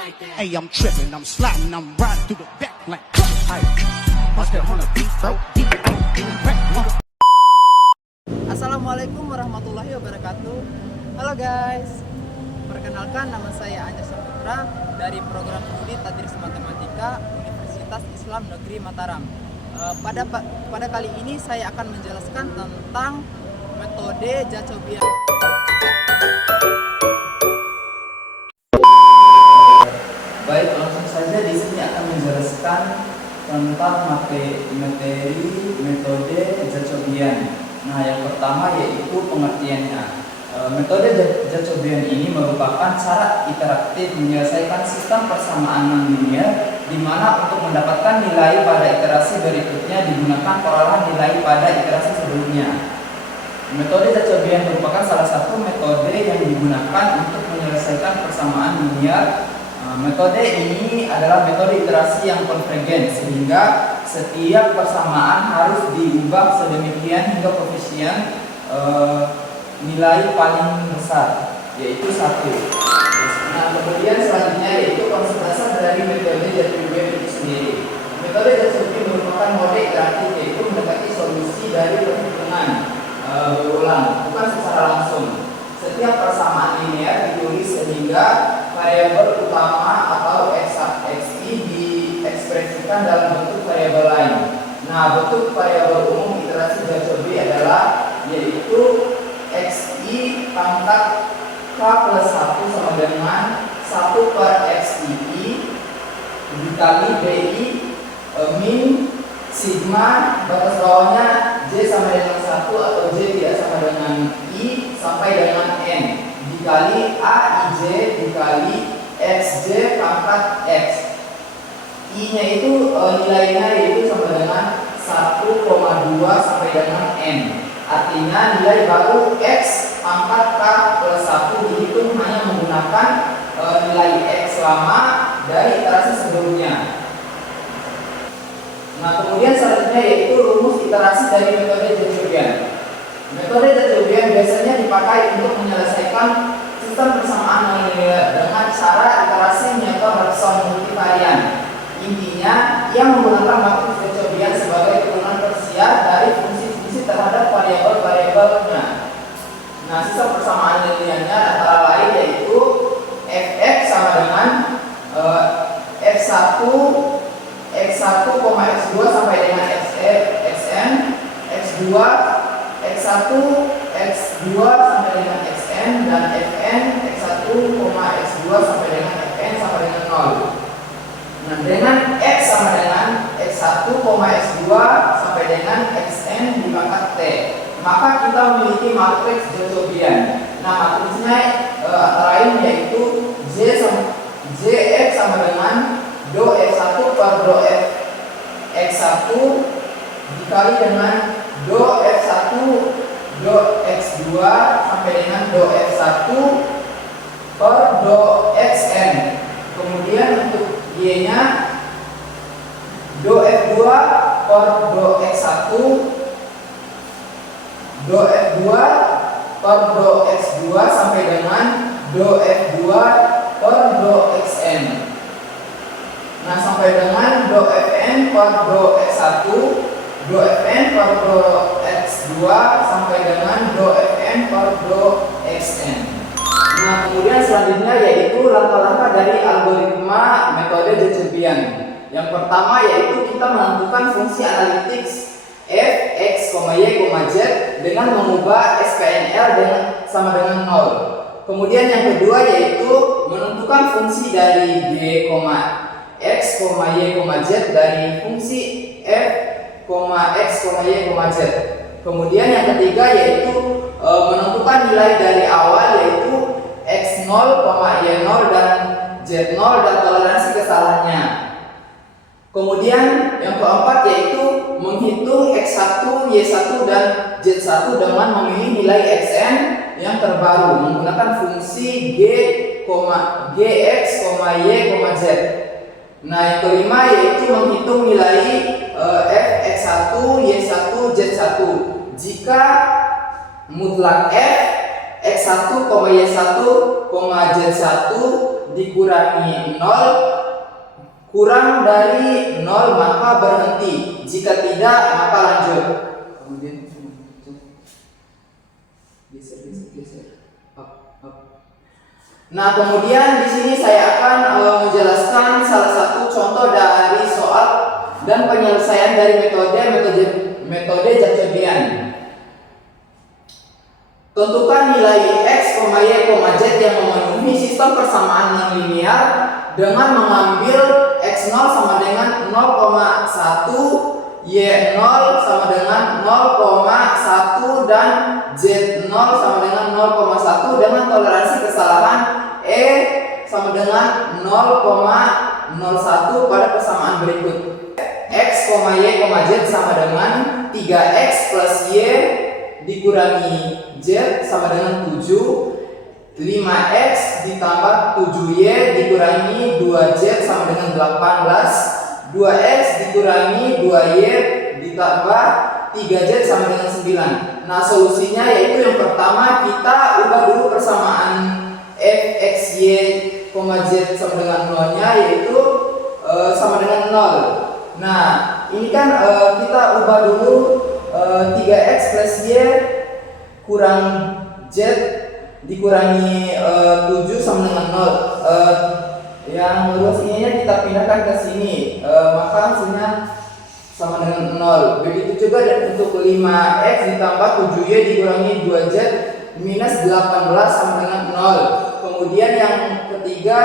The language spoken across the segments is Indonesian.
Hey, I'm tripping, I'm sliding, I'm riding through the back like hey, bust that on the beat, bro. Assalamualaikum warahmatullahi wabarakatuh. Halo guys, perkenalkan nama saya Anja Saputra dari program studi Tadris Matematika Universitas Islam Negeri Mataram. Pada kali ini saya akan menjelaskan tentang metode Jacobian. Baik, langsung saja di sini akan menjelaskan tentang materi metode Jacobian. Nah, yang pertama yaitu pengertiannya. Metode Jacobian ini merupakan cara interaktif menyelesaikan sistem persamaan non-linear di mana untuk mendapatkan nilai pada iterasi berikutnya digunakan perolahan nilai pada iterasi sebelumnya. Metode Jacobian merupakan salah satu metode yang digunakan untuk menyelesaikan persamaan linear. Metode ini adalah metode iterasi yang konvergen sehingga setiap persamaan harus diubah sedemikian hingga koefisien nilai paling besar, yaitu 1. Nah, kemudian selanjutnya yaitu konsep dasar dari metode Jacobian itu sendiri. Metode Jacobian merupakan mode iteratif yaitu mendekati solusi dari perhitungan berulang, bukan secara langsung. Setiap persamaan linear ditulis sehingga variabel utama atau xi diekspresikan dalam bentuk variabel lain. Nah, bentuk variabel umum iterasi Jacobi adalah yaitu xi pangkat k plus 1 sama dengan 1 per xii dikali bi min sigma batas bawahnya j sama dengan 1 atau j tidak sama dengan i sampai dengan n dikali aij dikali xj pangkat x. I nya itu nilainya yaitu sama dengan 1,2 sampai dengan n. Artinya nilai baru x pangkat k plus 1 dihitung hanya menggunakan nilai x lama dari iterasi sebelumnya. Nah, kemudian selanjutnya yaitu rumus iterasi dari metode Jacobian. Metode Jacobian biasanya dipakai untuk menyelesaikan sistem persamaan non-linear dengan cara iterasi metode Bergson multivarian. Intinya, ia menggunakan matriks Jacobian sebagai turunan tersier dari fungsi-fungsi terhadap variabel-variabelnya. Nah, sistem persamaan linearnya antara lain yaitu fx sama dengan f1 x1, x2 sampai dengan xn, x2 x1, x2 sampai dengan xn, dan fn x1, x2 sampai dengan fn sampai dengan 0. Nah, dengan x sama dengan x1, x2 sampai dengan xn dipangkat t, maka kita memiliki matriks Jacobian. Nah, matriksnya antara lain yaitu jx sama dengan do f1 per do x1 dikali dengan do f1 do x2 sampai dengan do f1 per do xn. Kemudian untuk y nya do f2 per do x1 do f2 per do x2 sampai dengan do f2 per do xn. Nah, sampai dengan do fn per do x1, do fn per do x2 sampai dengan do fn per do xn. Nah, kemudian selanjutnya yaitu langkah-langkah dari algoritma metode Jacobian. Yang pertama yaitu kita menentukan fungsi analitik f, x, y, z dengan mengubah SPNL sama dengan 0. Kemudian yang kedua yaitu menentukan fungsi dari g, x, y, z dari fungsi f, x, y, z. Kemudian yang ketiga yaitu menentukan nilai dari awal yaitu x0, y0 dan z0 dan toleransi kesalahannya. Kemudian yang keempat yaitu menghitung x1, y1 dan z1 dengan memilih nilai xn yang terbaru menggunakan fungsi g, gx, y, z. Nah, yang kelima yaitu menghitung nilai f, x1, y1, z1 jika mutlak f, x1, y1, z1 dikurangi 0 kurang dari 0 maka berhenti. Jika tidak maka lanjut. Kemudian geser. Nah, kemudian di sini saya akan menjelaskan salah satu contoh dari soal dan penyelesaian dari metode Jacobian. Tentukan nilai x, y, z yang memenuhi sistem persamaan non-linear dengan mengambil x0 sama dengan 0,1, y0 sama dengan 0,1 dan z0 sama dengan 0,1 dengan toleransi kesalahan e sama dengan 0,01 pada persamaan berikut. X, y, z sama dengan 3x plus y dikurangi z sama dengan 7, 5x ditambah 7y dikurangi 2z sama dengan 18, 2x dikurangi 2y ditambah 3z sama dengan 9. Nah, solusinya yaitu yang pertama kita ubah dulu persamaan f, x, y, z sama dengan 0-nya yaitu sama dengan 0. Nah, ini kan kita ubah dulu 3x plus y kurang z dikurangi 7 sama dengan 0. Yang luas ininya kita pindahkan ke sini, maka hasilnya sama dengan 0. Begitu juga dan untuk 5x ditambah 7y dikurangi 2z minus 18 sama dengan 0. Kemudian yang ketiga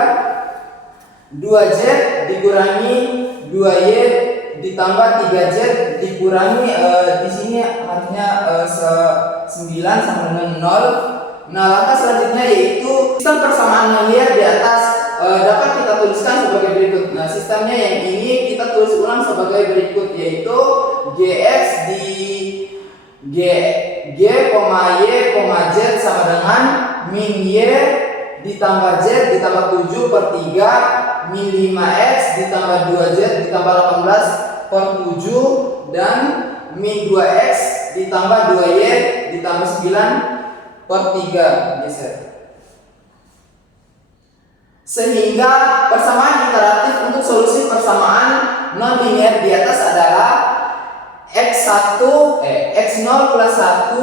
2z dikurangi 2y ditambah 3z dikurangi di sini artinya 9 sama dengan 0. Nah, langkah selanjutnya yaitu sistem persamaan non-linear di atas dapat kita tuliskan sebagai berikut. Nah, sistemnya yang ini kita tulis ulang sebagai berikut yaitu gx di g, y, z sama dengan min y ditambah z ditambah 7 per 3 min 5x ditambah 2z ditambah 18 per 7 dan min 2x ditambah 2y ditambah 9 per 3 geser. Sehingga persamaan iteratif untuk solusi persamaan non-linear di atas adalah x0 plus 1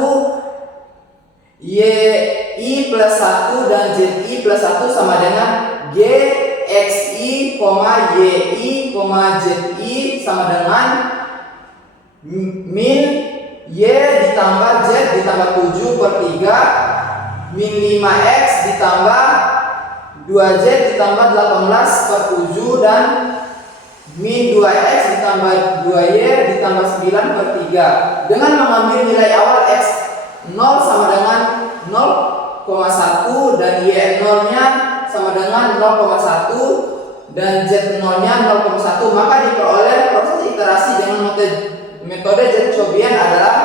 y plus 1 dan zi plus 1 sama dengan g xi, yi, zi sama dengan min y ditambah z ditambah 7 per 3 min 5x ditambah 2z ditambah 18 per 7 dan min 2x ditambah 2y ditambah 9 per 3 dengan mengambil nilai awal x 0 sama dengan 0,1 dan y0 nya sama dengan 0,1 dan z0 nya 0,1, maka diperoleh proses iterasi dengan metode Jacobian adalah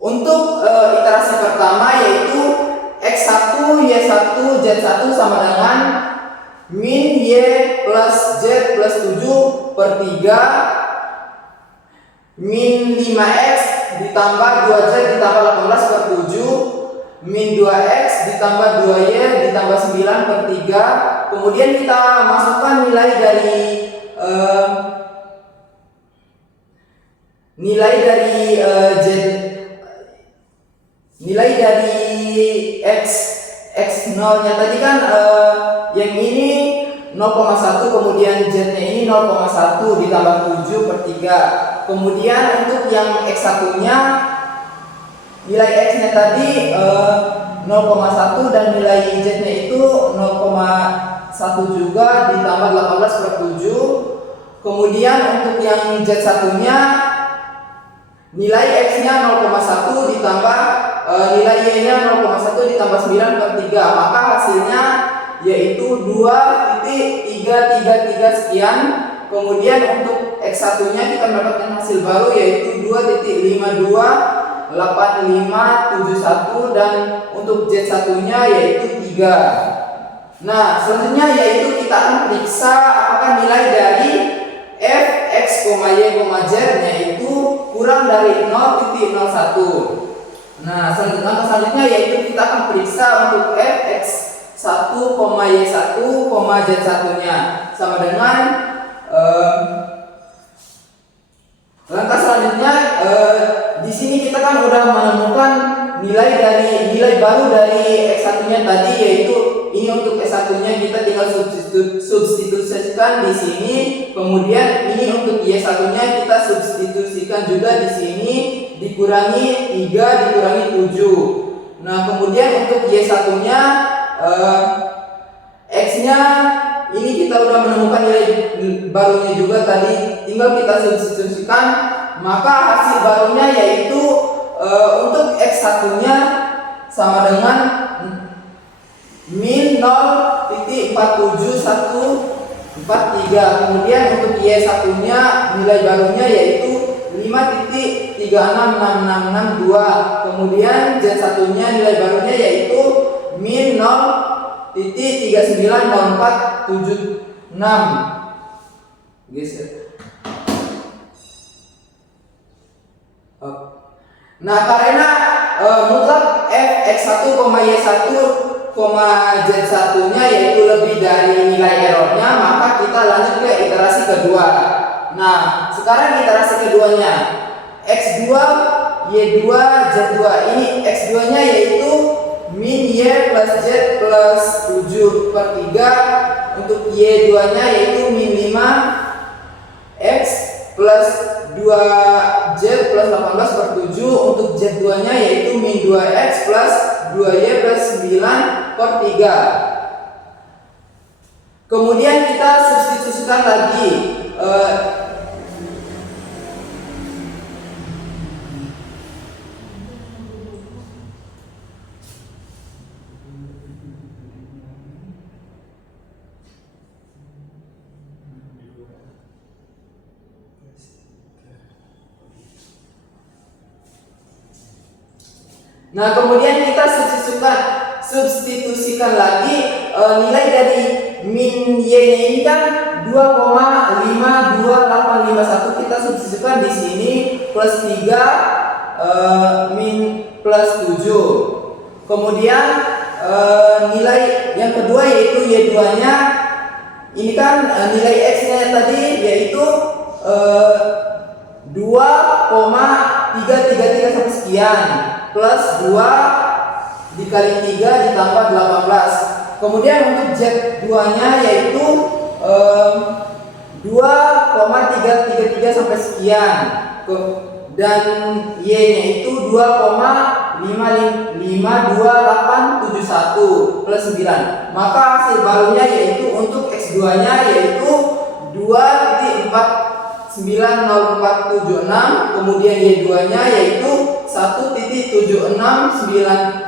untuk iterasi pertama yaitu x1, y1, z1 sama dengan min y plus z plus 7 per 3 min 5x ditambah 2z ditambah 18 per 7 min 2x ditambah 2y ditambah 9 per 3. Kemudian kita masukkan nilai dari x0 nya tadi kan yang ini 0,1 kemudian z nya ini 0,1 ditambah 7 per 3. Kemudian untuk yang x1 nya nilai x nya tadi 0,1 dan nilai z nya itu 0,1 juga ditambah 18 per 7. Kemudian untuk yang z1 nya nilai x nya 0,1 ditambah nilai y nya 0,1 ditambah 9 per 3, maka hasilnya yaitu 2.333 sekian. Kemudian untuk x1 nya kita mendapatkan hasil baru yaitu 2.528571 dan untuk z1 nya yaitu 3. Nah, selanjutnya yaitu kita akan periksa apakah nilai dari f, x, y, z nya itu kurang dari 0.01. Nah, selanjutnya yaitu kita akan periksa untuk fx1, y1, z1-nya sama dengan langkah selanjutnya. Di sini kita kan udah menemukan nilai baru dari x1-nya tadi, yaitu ini untuk x1-nya kita tinggal substitusikan di sini. Kemudian ini untuk y1-nya kita substitusikan juga di sini, dikurangi 3 dikurangi 7. Nah, kemudian untuk y1-nya x-nya ini kita udah menemukan nilai barunya juga tadi, tinggal kita substitusikan, maka hasil barunya yaitu untuk x1-nya sama dengan min 0.47143. Kemudian untuk y1-nya nilai barunya yaitu 5.36662. Kemudian z1-nya nilai barunya yaitu min 0.390476. Geser. Nah, karena mutlak fx1, y1, z1-nya yaitu lebih dari nilai errornya, maka kita lanjut ke iterasi kedua. Nah, sekarang iterasi keduanya x2, y2, z2. Ini x2-nya yaitu min y plus z plus 7/3. Untuk y2-nya yaitu min 5x plus 2z plus 18/7. Untuk z2-nya yaitu min 2x plus 2y plus 9/3. Kemudian kita substitusikan lagi Nah, kemudian kita substitusikan lagi nilai dari min y-nya ini kan 2,52851. Kita substitusikan di sini plus 3 min plus 7. Kemudian nilai yang kedua yaitu y2-nya. Ini kan nilai x-nya tadi yaitu 2,333 sampai sekian plus 2 dikali 3 ditambah 18. Kemudian untuk z2-nya yaitu 2,333 sampai sekian, dan y-nya itu 2,52871 plus 9. Maka hasil barunya yaitu untuk x2-nya yaitu 2.49046. Kemudian y2-nya yaitu 1.76915.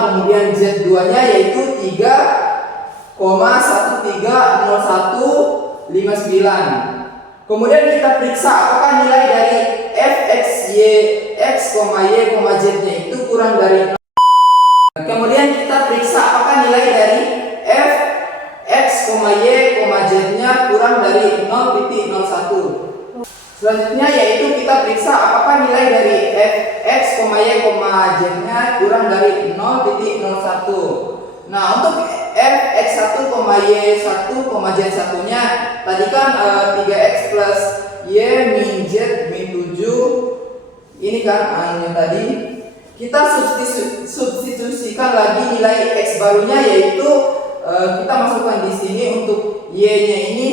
Kemudian z2-nya yaitu 3,130159. Kemudian kita periksa apakah nilai dari fx, y, z-nya itu kurang dari 0. Kemudian kita periksa apakah nilai dari fx, y, z-nya kurang dari 0.01. Selanjutnya yaitu kita periksa apakah nilai dari fx, y, z-nya kurang dari 0.01. Nah, untuk fx1, y1, z1-nya tadi kan 3x plus y min z min 7. Ini kan yang tadi. Kita substitusikan lagi nilai x barunya yaitu kita masukkan di sini untuk y-nya ini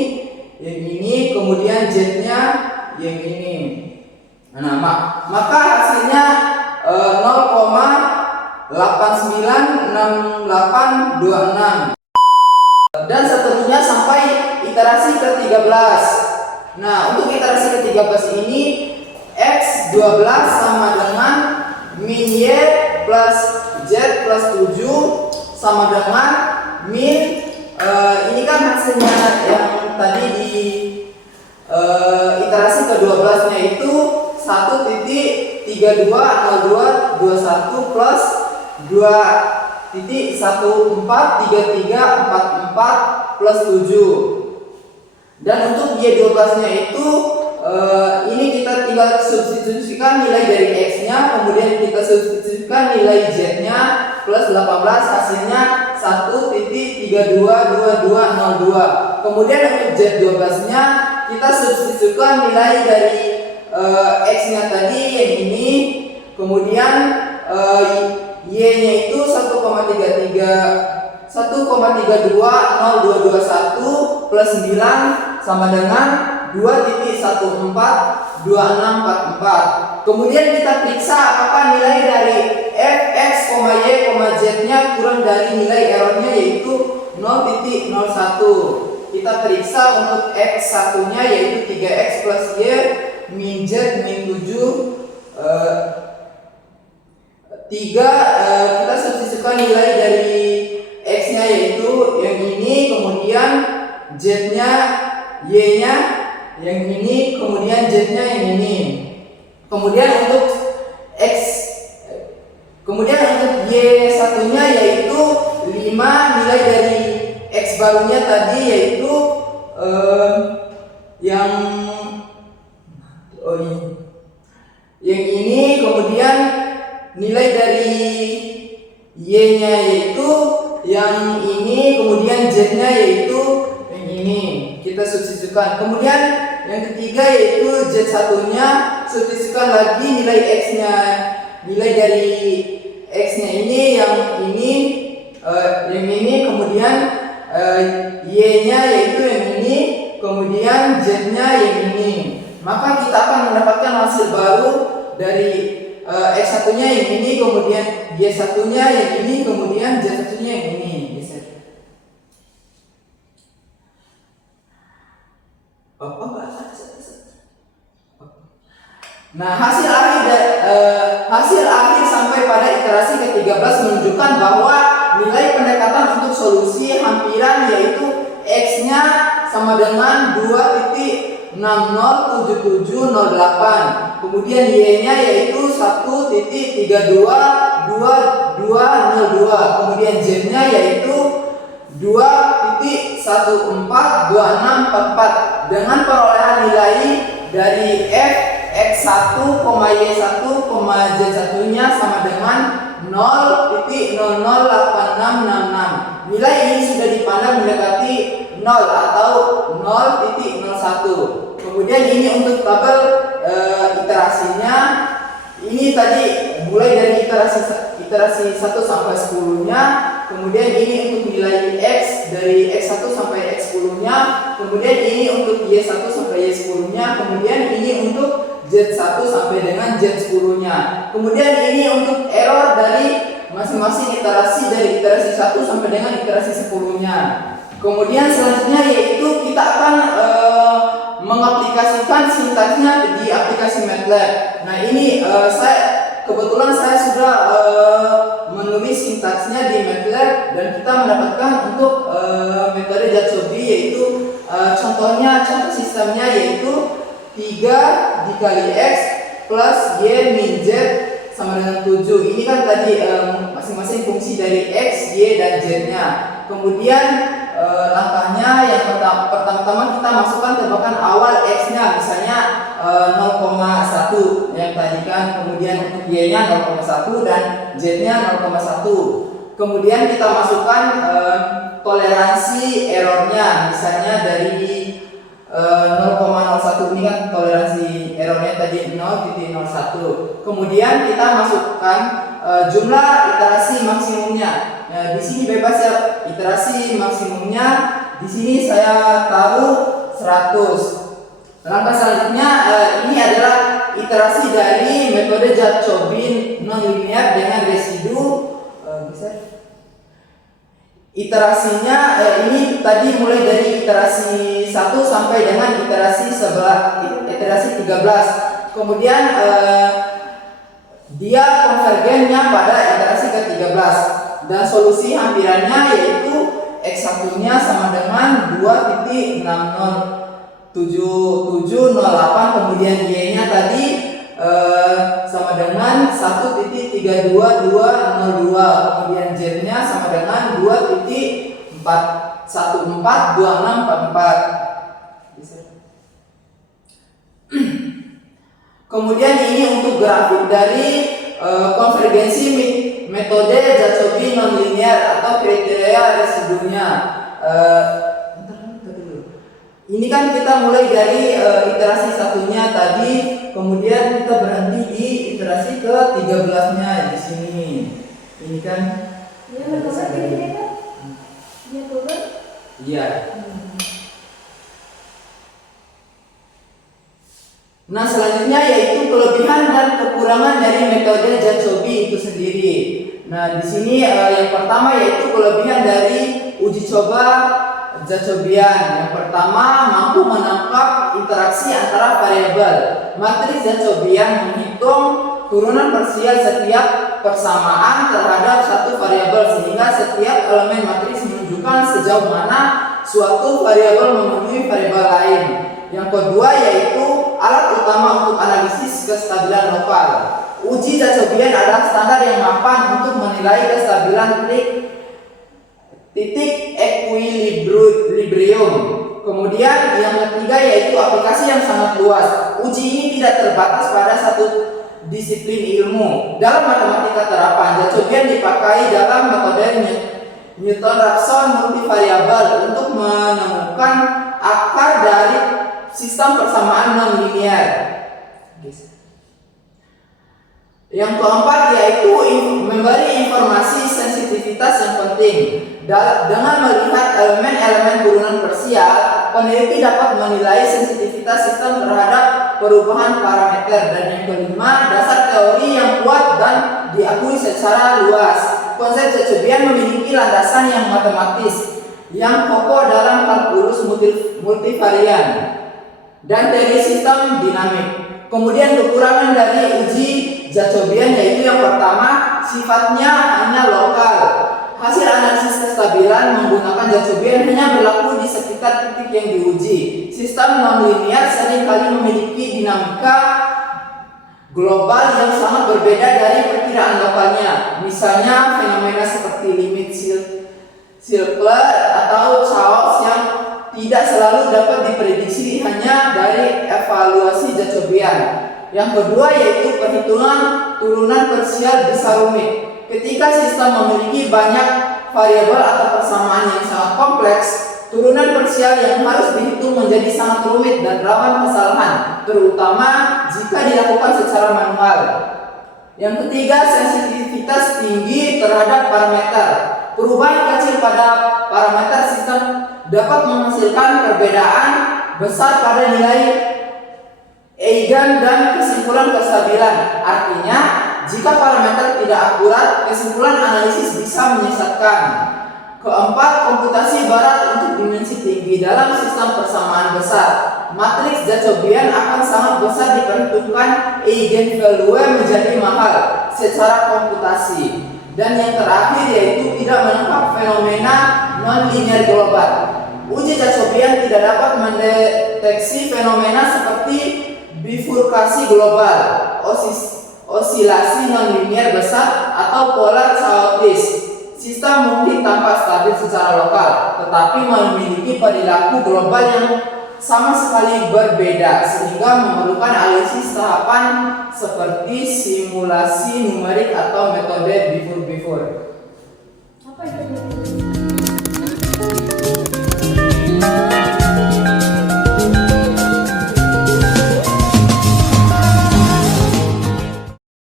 yang ini, kemudian z-nya yang ini. Nah, maka hasilnya 0,896826 dan seterusnya sampai iterasi ke-13. Nah, untuk iterasi ke-13 ini x12 sama dengan min y plus z plus 7 sama dengan min ini kan hasilnya yang tadi di iterasi ke-12-nya itu 1.320221 plus 2.143344 plus 7. Dan untuk y12-nya itu ini kita kita tinggal substitusikan nilai dari X-nya, kemudian kita substitusikan nilai Z-nya plus 18, hasilnya 1.322202. Kemudian untuk Z12-nya kita substitusikan nilai dari X-nya tadi yang ini, kemudian Y-nya itu 1,32021 plus 9 sama dengan 2.142644. Kemudian kita periksa apakah nilai dari f, x, y, z-nya kurang dari nilai errornya yaitu 0.01. Kita periksa untuk x satunya yaitu 3x plus y min z min 7 kita substitusikan nilai dari x-nya yaitu yang ini, kemudian z-nya, y-nya yang ini, kemudian z-nya yang ini. Kemudian untuk y satunya yaitu 5, nilai dari x barunya tadi yaitu yang ini, kemudian nilai dari y-nya yaitu yang ini, kemudian z-nya yaitu yang ini. Kita substitusikan. Kemudian yang ketiga yaitu z satunya, substitusikan lagi nilai x-nya, nilai dari x-nya ini yang ini, kemudian y-nya yaitu yang ini, kemudian z-nya yang ini. Maka kita akan mendapatkan hasil baru dari x satunya yang ini, kemudian y satunya yang ini, kemudian z satunya yang ini. Nah, hasil akhir sampai pada iterasi ke-13 menunjukkan bahwa nilai pendekatan untuk solusi hampiran yaitu x-nya sama dengan 2.607708. Kemudian y-nya yaitu 1.322202. Kemudian z-nya yaitu 2.142644 dengan perolehan nilai dari f, x1, y1, z1-nya sama dengan 0.008666. Nilai ini sudah dipandang mendekati 0 atau 0.01. Kemudian ini untuk tabel iterasinya. Ini tadi mulai dari iterasi 1 sampai 10-nya. Kemudian ini untuk nilai x dari x1 sampai x10-nya. Kemudian ini untuk y1 sampai y10-nya. Kemudian ini untuk z1 sampai dengan z10-nya. Kemudian ini untuk error dari masing-masing iterasi dari iterasi 1 sampai dengan iterasi 10-nya. Kemudian selanjutnya yaitu kita akan mengaplikasikan sintaksnya di aplikasi MATLAB. Nah, ini kebetulan saya sudah menulis sintaksnya di MATLAB dan kita mendapatkan untuk metode Jacobi yaitu contoh sistemnya yaitu 3 dikali x plus y min z sama dengan 7. Ini kan tadi masing-masing fungsi dari x, y, dan z-nya. Kemudian langkahnya yang pertama-tama kita masukkan tebakan awal x-nya, misalnya 0,1 yang tadi kan. Kemudian untuk y-nya 0,1 dan z-nya 0,1. Kemudian kita masukkan toleransi errornya, misalnya dari 0,01 ini kan toleransi errornya tadi 0.01. Kemudian kita masukkan jumlah iterasi maksimumnya. Nah, di sini bebas ya iterasi maksimumnya. Di sini saya taruh 100. Langkah selanjutnya ini adalah iterasi dari metode Jacobi nonlinear dengan residu. Iterasinya ini tadi mulai dari iterasi 1 sampai dengan iterasi 13. Kemudian dia konvergennya pada iterasi ke-13 dan solusi hampirannya yaitu x1-nya sama dengan 2.607708, kemudian y-nya tadi sama dengan 1.32202, kemudian z-nya sama dengan 2.4142644. Kemudian ini untuk grafik dari konvergensi metode Jacobi nonlinear atau kriteria residunya. Ini kan kita mulai dari iterasi satunya tadi, kemudian kita berhenti di iterasi ke-13-nya di sini. Ini kan Dia berkobar gini kan? Dia kobar? iya. Nah, selanjutnya yaitu kelebihan dan kekurangan dari metode Jacobi itu sendiri. Nah, di sini yang pertama yaitu kelebihan dari uji coba Jacobian. Yang pertama, mampu menangkap interaksi antara variabel. Matriks Jacobian menghitung turunan parsial setiap persamaan terhadap satu variabel, sehingga setiap elemen matriks menunjukkan sejauh mana suatu variabel memenuhi variabel lain. Yang kedua yaitu alat utama untuk analisis kestabilan lokal. Uji Jacobian adalah standar yang mampan untuk menilai kestabilan titik equilibrium. Kemudian yang ketiga yaitu aplikasi yang sangat luas. Uji ini tidak terbatas pada satu disiplin ilmu. Dalam matematika terapan, Jacobian dipakai dalam metode Newton-Raphson multivariabel untuk menemukan akar dari sistem persamaan non-linear. Yang keempat yaitu memberi informasi sensitivitas yang penting. Dengan melihat elemen-elemen turunan parsial, peneliti dapat menilai sensitivitas sistem terhadap perubahan parameter. Dan yang kelima, dasar teori yang kuat dan diakui secara luas. Konsep Jacobian memiliki landasan yang matematis yang kokoh dalam kalkulus multivarian dan teori sistem dinamik. Kemudian kekurangan dari uji Jacobian yaitu yang pertama, sifatnya hanya lokal. Hasil analisis kestabilan menggunakan Jacobian hanya berlaku di sekitar titik yang diuji. Sistem nonlinear seringkali memiliki dinamika global yang sangat berbeda dari perkiraan lokalnya. Misalnya fenomena seperti limit Shirler atau chaos yang tidak selalu dapat diprediksi hanya dari evaluasi Jacobian. Yang kedua yaitu perhitungan turunan parsial bisa rumit. Ketika sistem memiliki banyak variabel atau persamaan yang sangat kompleks, turunan parsial yang harus dihitung menjadi sangat rumit dan rawan kesalahan, terutama jika dilakukan secara manual. Yang ketiga, sensitivitas tinggi terhadap parameter. Perubahan kecil pada parameter sistem dapat menghasilkan perbedaan besar pada nilai eigen dan kesimpulan kestabilan. Artinya, jika parameter tidak akurat, kesimpulan analisis bisa menyesatkan. Keempat, komputasi berat untuk dimensi tinggi. Dalam sistem persamaan besar, matriks Jacobian akan sangat besar diperhitungkan, eigenvalue menjadi mahal secara komputasi. Dan yang terakhir yaitu tidak menangkap fenomena non-linear global. Uji Jacobian tidak dapat mendeteksi fenomena seperti bifurkasi global, osilasi non-linear besar, atau polar chaotis. Sistem mungkin tampak stabil secara lokal, tetapi memiliki perilaku global yang sama sekali berbeda, sehingga memerlukan analisis tahapan seperti simulasi numerik atau metode before. Apa itu?